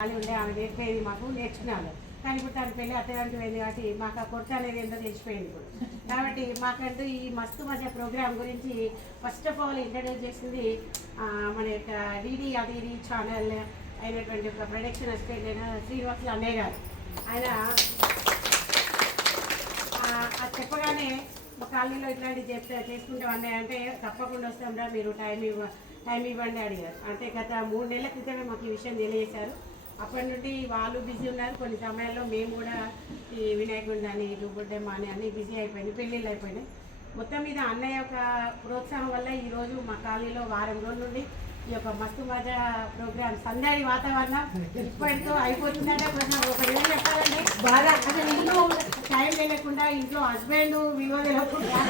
ఖాళీ ఉండే ఆమె నేర్పేది మాకు నేర్చుకున్నాము. కానీ ఇప్పుడు తన పెళ్ళి అత్తగారికి వెళ్ళి కాబట్టి మాకు ఆ కొరత అనేది ఎంతో తెలిసిపోయింది ఇప్పుడు. కాబట్టి మాకంటూ ఈ మస్తు మజా ప్రోగ్రామ్ గురించి ఫస్ట్ ఆఫ్ ఆల్ ఇంట్రడ్యూస్ చేసింది మన యొక్క డిడి అదిరి ఛానల్ అయినటువంటి ఒక ప్రొడక్షన్ అసిస్టెంట్ అయిన శ్రీనివాసులు అన్నయ్య గారు. ఆయన అది చెప్పగానే మా కాలనీలో ఇట్లాంటివి చేసుకుంటాం అన్నయ్య అంటే తప్పకుండా వస్తాంరా, మీరు టైం ఇవ్వండి అడిగారు. అంటే గత 3 నెలల క్రితమే మాకు ఈ విషయం తెలియజేశారు. అప్పటి నుండి వాళ్ళు బిజీ ఉన్నారు. కొన్ని సమయాల్లో మేము కూడా ఈ వినాయకుడిని అని రుబ్బుడ్డెమ్మ అని అన్నీ బిజీ అయిపోయినాయి, పెళ్ళిళ్ళు అయిపోయినాయి. మొత్తం మీద అన్నయ్య యొక్క ప్రోత్సాహం వల్ల ఈరోజు మా కాలనీలో వారం రోజుల నుండి ఈ యొక్క మస్తు మజా ప్రోగ్రామ్ సందడి వాతావరణం ఇప్పటితో అయిపోతుందంటే కొంచెం ఒక రోజు చెప్పాలంటే బాగా అసలు ఇంట్లో టైం తెలియకుండా ఇంట్లో హస్బెండ్ విలువ తెలియకుండా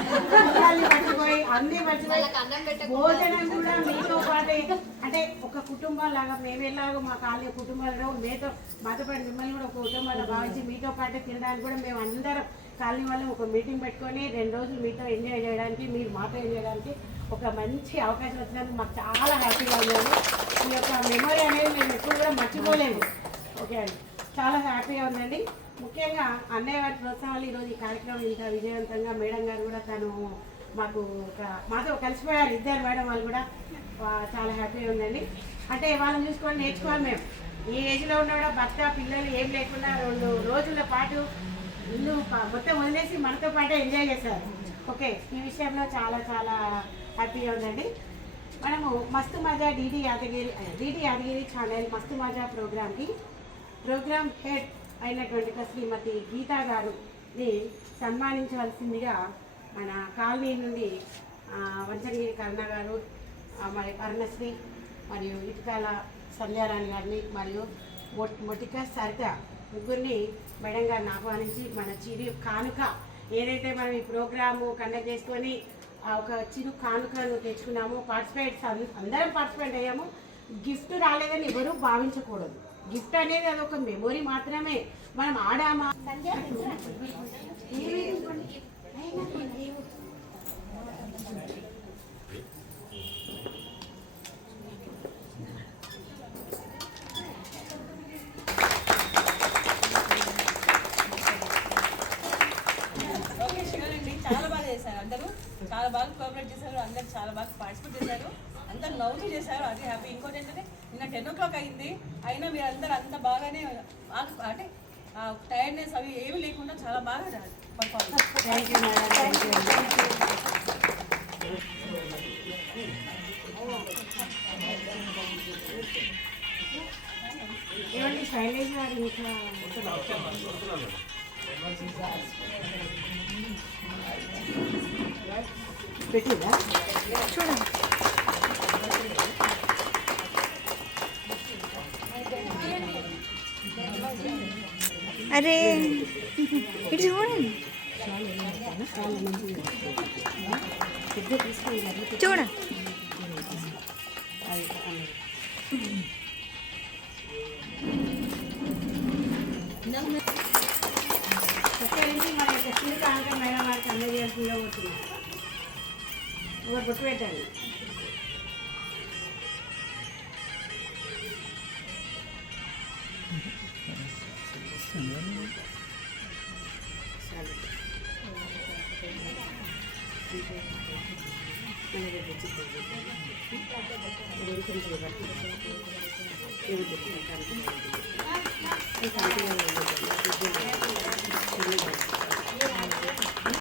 మర్చిపోయి అన్నీ మర్చిపోయి భోజనం కూడా మీతో పాటే అంటే ఒక కుటుంబం లాగా మేము ఎలాగో మా కాలనీ కుటుంబాలలో మాతో పాటు మిమ్మల్ని కూడా ఒక కుటుంబాల్లో భావించి మీతో పాటే తినడానికి కూడా మేము అందరం కాలనీ వాళ్ళం ఒక మీటింగ్ పెట్టుకొని 2 రోజులు మీతో ఎంజాయ్ చేయడానికి, మీరు మాతో ఎంజాయ్ చేయడానికి ఒక మంచి అవకాశం వచ్చినందుకు మాకు చాలా హ్యాపీగా ఉందండి. ఈ యొక్క మెమరీ అనేది మేము ఎప్పుడు కూడా మర్చిపోలేము. ఓకే అండి, చాలా హ్యాపీగా ఉందండి. ముఖ్యంగా అన్నయ్య వారి ప్రోత్సాహాలు ఈరోజు ఈ కార్యక్రమం ఇంత విజయవంతంగా మేడం గారు కూడా తను మాతో కలిసిపోయారు. ఇద్దరు మేడం వాళ్ళు కూడా చాలా హ్యాపీగా ఉందండి. అంటే వాళ్ళని చూసుకొని నేర్చుకోవాలి. మేము ఈ ఏజ్లో ఉన్న కూడా భర్త పిల్లలు ఏం లేకుండా 2 రోజుల పాటు ఇల్లు మొత్తం వదిలేసి మనతో పాటే ఎంజాయ్ చేశారు. ఓకే, ఈ విషయంలో చాలా చాలా హ్యాపీగా ఉందండి. మనము మస్తు మజా డిడి యాదగిరి ఛానల్ మస్తు మజా ప్రోగ్రామ్ హెడ్ అయినటువంటి శ్రీమతి గీతా గారుని సన్మానించవలసిందిగా మన కాలనీ నుండి వంచగిరి కరుణ గారు, మరి అరుణశ్రీ మరియు ఇటుకాల సంధ్యారాణి గారిని మరియు మొటిక సరిత ముగ్గురిని మేడం గారిని ఆహ్వానించి మన చిరు కానుక ఏదైతే మనం ఈ ప్రోగ్రాము కండక్ట్ చేసుకొని ఒక చిరు కానుకను తెచ్చుకున్నాము. అందరం పార్టిసిపేట్ అయ్యాము. గిఫ్ట్ రాలేదని ఎవరూ భావించకూడదు. గిఫ్ట్ అనేది అదొక మెమొరీ మాత్రమే. మనం ఆడామా అందరూ చాలా బాగా కోఆపరేట్ చేశారు. అందరూ చాలా బాగా పార్టిసిపేట్ చేశారు. అందరూ నవ్వుతూ చేశారు. అది హ్యాపీ. ఇంకోటి ఏంటంటే నిన్న 10 o'clock అయింది, అయినా మీరు అందరూ అంత బాగానే అంటే టైర్డ్నెస్ అవి ఏమి లేకుండా చాలా బాగా పర్ఫార్మెన్స్. పెట్టిందా చూడండి. అరే ఇటు చూడండి, చూడండి. మన యొక్క చిరు కానుక మేడం వారికి అందజేయాల్సిందిగా పోతుంది. ఒక గుర్తు పెట్టండి.